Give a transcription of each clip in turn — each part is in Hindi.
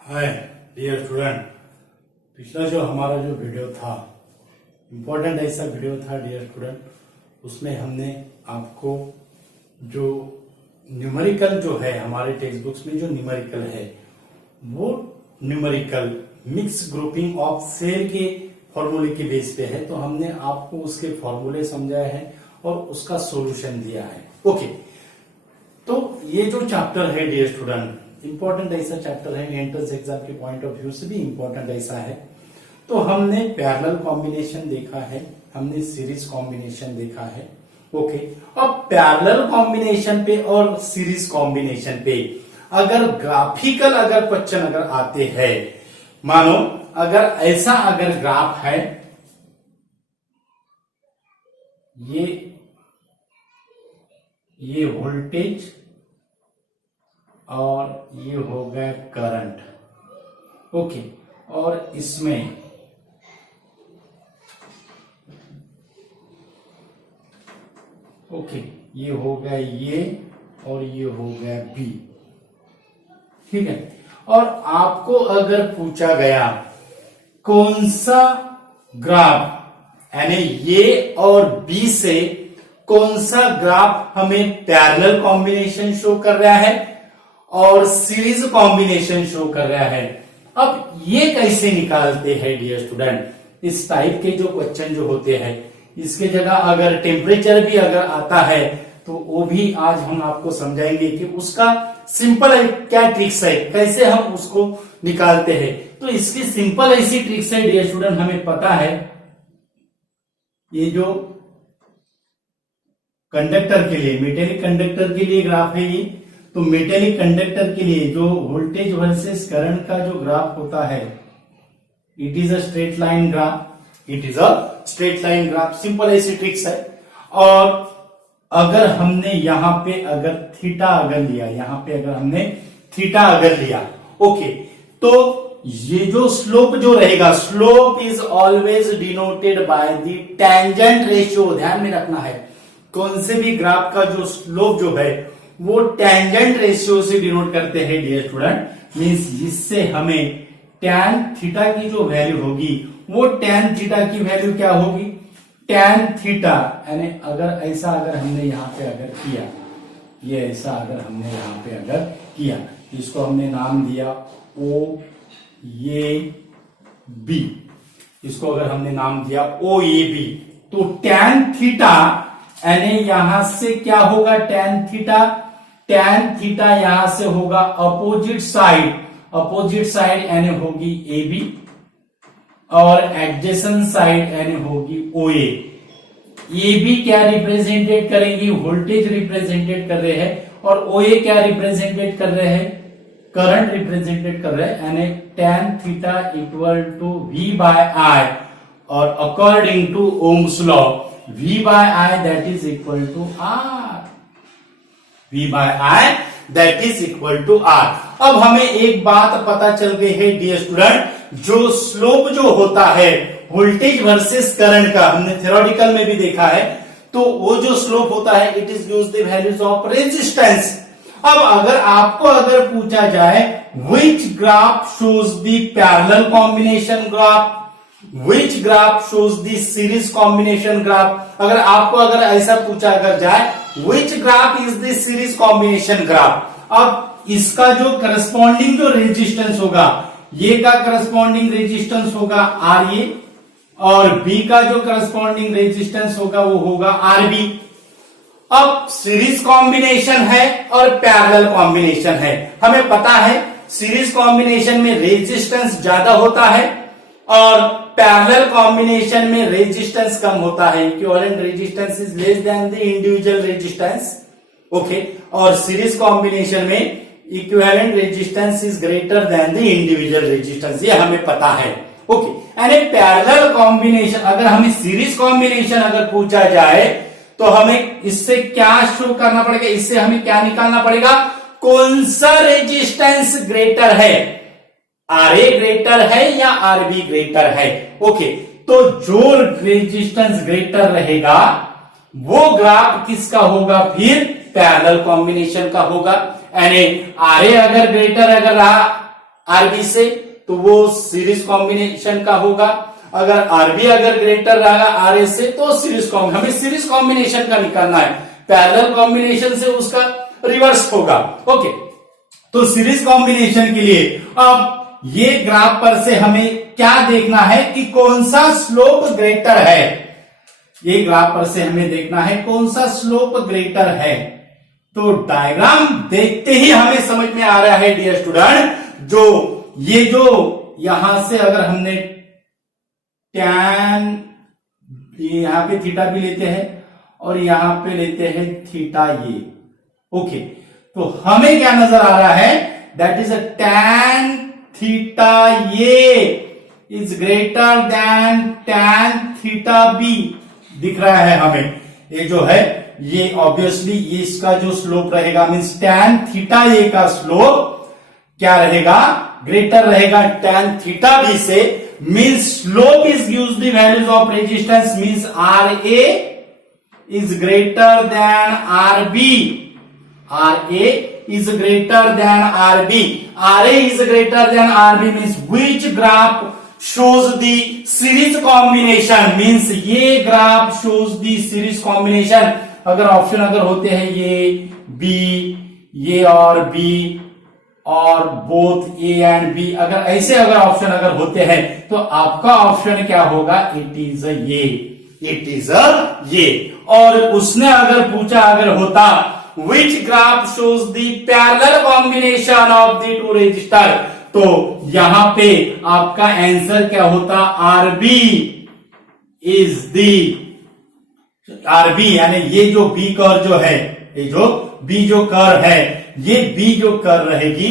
हाय डियर स्टूडेंट, पिछला जो हमारा जो वीडियो था इम्पोर्टेंट ऐसा वीडियो था डियर स्टूडेंट, उसमें हमने आपको जो न्यूमेरिकल जो है हमारे टेक्स्ट बुक्स में जो न्यूमेरिकल है वो numerical mix grouping of cell के फॉर्मूले के बेस पे है। तो हमने आपको उसके फॉर्मूले समझाए हैं और उसका सॉल्यूशन दिया है। ओके, तो ये जो चैप्टर है डियर स्टूडेंट इंपॉर्टेंट ऐसा चैप्टर है, एंट्रेंस एग्जाम के पॉइंट ऑफ व्यू से भी इंपॉर्टेंट ऐसा है। तो हमने पैरेलल कॉम्बिनेशन देखा है, हमने सीरीज कॉम्बिनेशन देखा है। ओके, अब पैरेलल कॉम्बिनेशन पे और सीरीज कॉम्बिनेशन पे अगर ग्राफिकल अगर क्वेश्चन अगर आते हैं, मानो अगर ऐसा अगर ग्राफ है, ये वोल्टेज और ये हो गया करंट। ओके, और इसमें ओके ये हो गया ये और ये हो गया बी, ठीक है। और आपको अगर पूछा गया कौन सा ग्राफ यानी ये और बी से कौन सा ग्राफ हमें पैरेलल कॉम्बिनेशन शो कर रहा है और सीरीज कॉम्बिनेशन शो कर रहा है, अब ये कैसे निकालते हैं डियर स्टूडेंट। इस टाइप के जो क्वेश्चन जो होते हैं, इसके जगह अगर टेम्परेचर भी अगर आता है तो वो भी आज हम आपको समझाएंगे कि उसका सिंपल क्या ट्रिक्स है, कैसे हम उसको निकालते हैं। तो इसकी सिंपल ऐसी ट्रिक्स है डियर स्टूडेंट, हमें पता है ये जो कंडक्टर के लिए मेटेलिक कंडक्टर के लिए ग्राफ है ये, तो मेटेलिक कंडक्टर के लिए जो वोल्टेज वर्सेस करंट का जो ग्राफ होता है, it is a straight line graph, it is a straight line graph, simple ऐसी ट्रिक्स है। और अगर हमने यहां पे अगर थीटा अगर लिया, यहां पे अगर हमने थीटा अगर लिया, ओके, तो ये जो स्लोप जो रहेगा, slope is always denoted by the tangent ratio. ध्यान में रखना है, कौन से भी ग्राफ का जो स्लोप जो है वो टेंजेंट रेशियो से डिनोट करते हैं डियर स्टूडेंट। मींस इससे हमें टैन थीटा की जो वैल्यू होगी वो टैन थीटा की वैल्यू क्या होगी, टैन थीटा, यानी अगर ऐसा अगर हमने यहां पे अगर किया, ये ऐसा अगर हमने यहां पे अगर किया, इसको हमने नाम दिया ओ ए बी, इसको अगर हमने नाम दिया ओ ए बी, तो टैन थीटा यानी यहां से क्या होगा, टैन थीटा, टैन थीटा यहां से होगा अपोजिट साइड यानी होगी ए बी, और एडजेसेंट साइड यानी होगी ओ ए। ए बी क्या रिप्रेजेंटेट करेंगी, वोल्टेज रिप्रेजेंटेट कर रहे हैं, और ओ ए क्या रिप्रेजेंटेट कर रहे हैं, करंट रिप्रेजेंटेट कर रहे हैं, यानी tan theta equal to V by I, और according to Ohm's law V by I that is equal to R, V by I that is equal to R। अब हमें एक बात पता चल गई है डियर स्टूडेंट, जो स्लोप जो होता है वोल्टेज वर्सेस करंट का, हमने थ्योरेटिकल में भी देखा है, तो वो जो स्लोप होता है it is use the values of resistance. अब अगर आपको अगर पूछा जाए which graph shows the parallel combination graph, Which graph shows the series combination graph, अगर आपको अगर ऐसा पूछा अगर जाए which graph is the series combination graph, अब इसका जो करस्पॉन्डिंग जो रेजिस्टेंस होगा, ये का करस्पॉन्डिंग रेजिस्टेंस होगा आर ए, और बी का जो करस्पॉन्डिंग रेजिस्टेंस होगा वो होगा आर बी। अब सीरीज कॉम्बिनेशन है और पैरेलल कॉम्बिनेशन है, हमें पता है सीरीज कॉम्बिनेशन में रेजिस्टेंस ज्यादा होता है और पैरेलल कॉम्बिनेशन में रेजिस्टेंस कम होता है, equivalent resistance is less then the individual resistance. Okay, और सीरीज कॉम्बिनेशन में equivalent resistance is greater then the individual resistance, ये हमें पता है। ओके, यानी पैरेलल कॉम्बिनेशन, अगर हमें सीरीज कॉम्बिनेशन अगर पूछा जाए तो हमें इससे क्या शो करना पड़ेगा, इससे हमें क्या निकालना पड़ेगा, कौन सा रेजिस्टेंस ग्रेटर है, आर ए ग्रेटर है या आर बी ग्रेटर है। ओके, तो जो रेजिस्टेंस ग्रेटर रहेगा वो ग्राफ किसका होगा, फिर पैरेलल कॉम्बिनेशन का होगा। यानी आर ए अगर ग्रेटर अगर रहा आरबी से, तो वो सीरीज कॉम्बिनेशन का होगा। अगर आरबी अगर ग्रेटर रहेगा आरए से, तो हमें सीरीज कॉम्बिनेशन का निकालना है। पैरेलल कॉम्बिनेशन से उसका रिवर्स होगा। ओके, तो सीरीज कॉम्बिनेशन के लिए अब ये ग्राफ पर से हमें क्या देखना है कि कौन सा स्लोप ग्रेटर है। ये ग्राफ पर से हमें देखना है कौन सा स्लोप ग्रेटर है। तो डायग्राम देखते ही हमें समझ में आ रहा है डियर स्टूडेंट, जो यहां से अगर हमने टैन, यहां पे थीटा भी लेते हैं और यहां पे लेते हैं थीटा ये। ओके, तो हमें क्या नजर आ रहा है, that is a tan theta ये is greater than tan theta B दिख रहा है हमें। ये जो है ये ऑब्वियसली ये इसका जो स्लोप रहेगा मीन्स टैन थीटा ए का स्लोप क्या रहेगा, ग्रेटर रहेगा टैन थीटा बी से। Means slope is use the values of resistance means R A is greater than R B. R A is greater than RB. RA is greater than RB means which graph shows the series combination means ये graph shows the series combination। अगर ऑप्शन अगर होते हैं ये B, ये और B और बोथ A एंड B, अगर ऐसे अगर ऑप्शन अगर होते हैं तो आपका ऑप्शन क्या होगा, इट इज ये। और उसने अगर पूछा अगर होता which graph shows the parallel combination of the two resistor, तो यहां पे आपका आंसर क्या होता, RB is the RB यानी ये जो B कर्व जो है, ये जो B जो कर्व है, ये B जो कर्व रहेगी,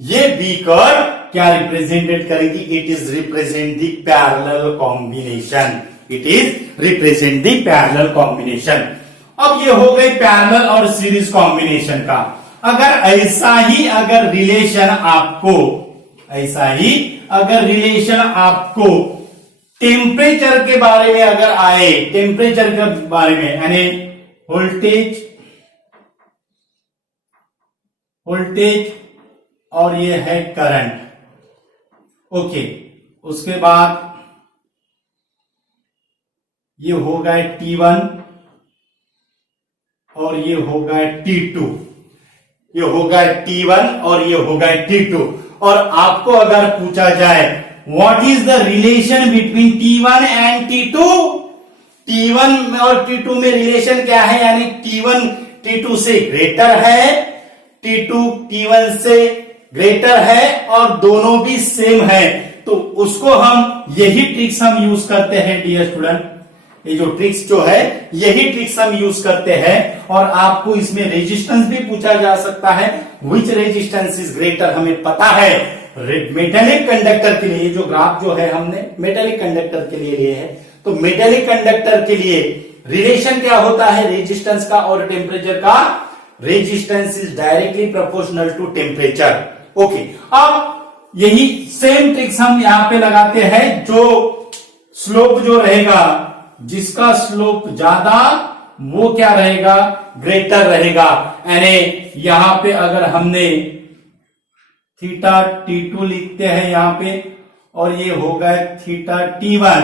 ये B कर्व क्या रिप्रेजेंटेड करेगी, it is represent the parallel combination. It is represent the parallel combination. अब ये हो गई पैरेलल और सीरीज कॉम्बिनेशन का। अगर ऐसा ही अगर रिलेशन आपको टेम्परेचर के बारे में अगर आए, टेम्परेचर के बारे में यानी वोल्टेज और ये है करंट। ओके, उसके बाद ये होगा T1 और ये होगा T2, ये होगा T1 और ये होगा T2। और आपको अगर पूछा जाए what is the relation between T1 and T2, T1 और T2 में रिलेशन क्या है, यानी T1 T2 से ग्रेटर है, T2 T1 से ग्रेटर है और दोनों भी सेम है। तो उसको हम यही ट्रिक्स हम यूज करते हैं डियर स्टूडेंट। ये जो ट्रिक्स जो है यही ट्रिक्स हम यूज करते हैं। और आपको इसमें रेजिस्टेंस भी पूछा जा सकता है, विच रेजिस्टेंस इज ग्रेटर, हमें पता है मेटेलिक कंडक्टर के लिए जो ग्राफ जो है हमने मेटेलिक कंडक्टर के लिए लिए है, तो मेटेलिक कंडक्टर के लिए रिलेशन क्या होता है रेजिस्टेंस का और टेम्परेचर का, resistance is directly proportional to temperature. Okay, अब यही सेम ट्रिक्स हम यहां पे लगाते हैं। जो स्लोप जो रहेगा, जिसका स्लोप ज्यादा वो क्या रहेगा, ग्रेटर रहेगा। यानी यहां पे अगर हमने थीटा T2 लिखते हैं यहां पे और ये होगा थीटा T1,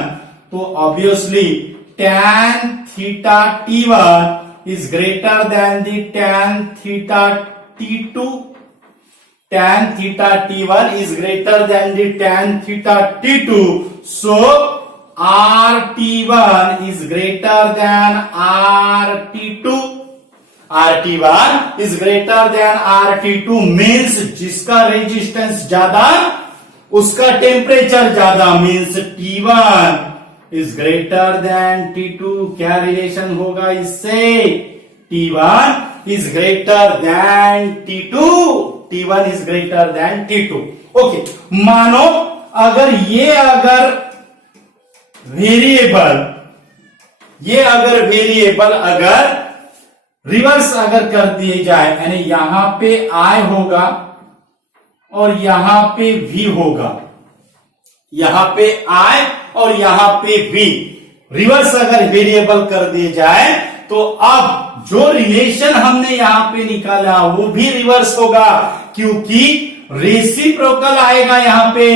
तो obviously tan theta T1 is greater then the tan theta T2। tan theta T1 is greater than the tan theta T2. So RT1 is greater than RT2. RT1 is greater than RT2 means जिसका रेजिस्टेंस ज्यादा उसका टेम्परेचर ज्यादा means T1 is greater than T2। क्या रिलेशन होगा इससे, T1 is greater than T2, T1 is greater than T2। Okay, मानो अगर वेरिएबल अगर रिवर्स अगर कर दिए जाए, यानी यहां पे I होगा और यहां पे V होगा, यहां पे I और यहां पे V रिवर्स अगर वेरिएबल कर दिए जाए, तो अब जो रिलेशन हमने यहां पे निकाला वो भी रिवर्स होगा, क्योंकि रेसिप्रोकल आएगा यहां पे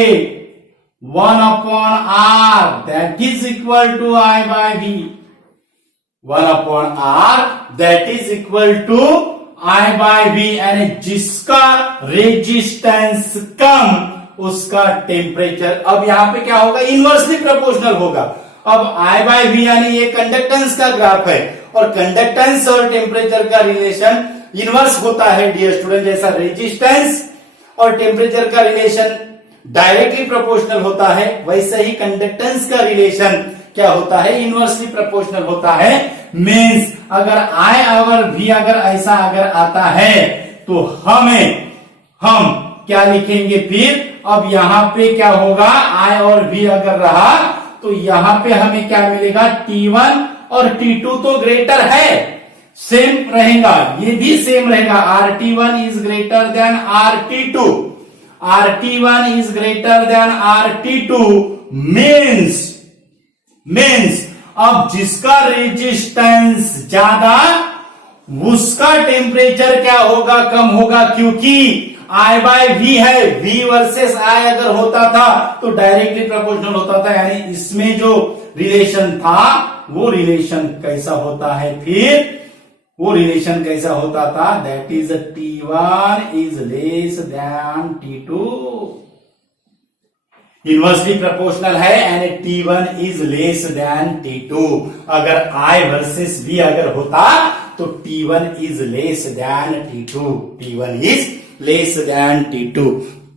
1/r that is equal to I by V। 1/r that is equal to I by V, यानी जिसका रेजिस्टेंस कम उसका टेम्परेचर, अब यहां पे क्या होगा, इनवर्सली प्रोपोर्शनल होगा। अब I by V यानी ये कंडक्टेंस का ग्राफ है, और कंडक्टेंस और टेम्परेचर का रिलेशन इनवर्स होता है डियर स्टूडेंट। जैसा रेजिस्टेंस और टेम्परेचर का रिलेशन डायरेक्टली प्रोपोर्शनल होता है, वैसे ही कंडक्टेंस का रिलेशन क्या होता है, इनवर्सली प्रोपोर्शनल होता है। मीन्स अगर I और V अगर ऐसा अगर आता है तो हम क्या लिखेंगे फिर, अब यहां पे क्या होगा, I और V अगर रहा तो यहां पे हमें क्या मिलेगा, T1 और T2 तो ग्रेटर है, सेम रहेगा, ये भी सेम रहेगा। RT1 is greater then RT2, RT1 is greater then RT2 means अब जिसका रेजिस्टेंस ज्यादा उसका टेम्परेचर क्या होगा, कम होगा, क्योंकि I by V है, V वर्सेस I अगर होता था तो डायरेक्टली प्रोपोर्शनल होता था, यानी इसमें जो रिलेशन था वो रिलेशन कैसा होता है, फिर वो रिलेशन कैसा होता था, that is T1 is less than T2, inversely proportional है, and T1 is less than T2। अगर I वर्सेस V अगर होता तो T1 is less than T2, T1 is less than T2।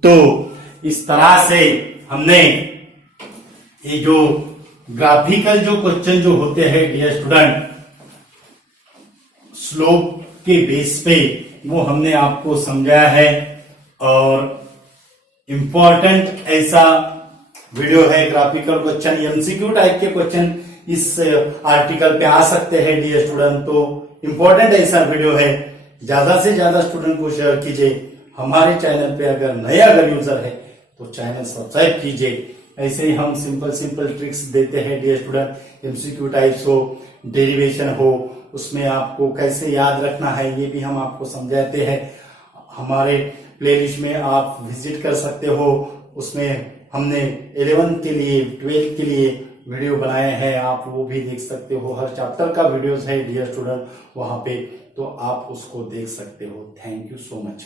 तो इस तरह से हमने ये जो ग्राफिकल जो क्वेश्चन जो होते हैं डियर स्टूडेंट स्लोप के बेस पे, वो हमने आपको समझाया है। और इंपॉर्टेंट ऐसा वीडियो है, ग्राफिकल क्वेश्चन, एमसीक्यू टाइप के क्वेश्चन इस आर्टिकल पे आ सकते हैं डियर स्टूडेंट। तो इंपॉर्टेंट ऐसा वीडियो है, ज्यादा से ज्यादा स्टूडेंट को शेयर कीजिए। हमारे चैनल पे अगर नया अगर यूजर है तो चैनल सब्सक्राइब कीजिए। ऐसे ही हम सिंपल ट्रिक्स देते हैं डियर स्टूडेंट, एमसीक्यू टाइप्स हो, डेरिवेशन हो, उसमें आपको कैसे याद रखना है ये भी हम आपको समझाते हैं। हमारे प्लेलिस्ट में आप विजिट कर सकते हो, उसमें हमने 11th के लिए 12th के लिए वीडियो बनाए हैं, आप वो भी देख सकते हो। हर चैप्टर का वीडियोस है डियर स्टूडेंट वहां पे, तो आप उसको देख सकते हो। Thank you so much.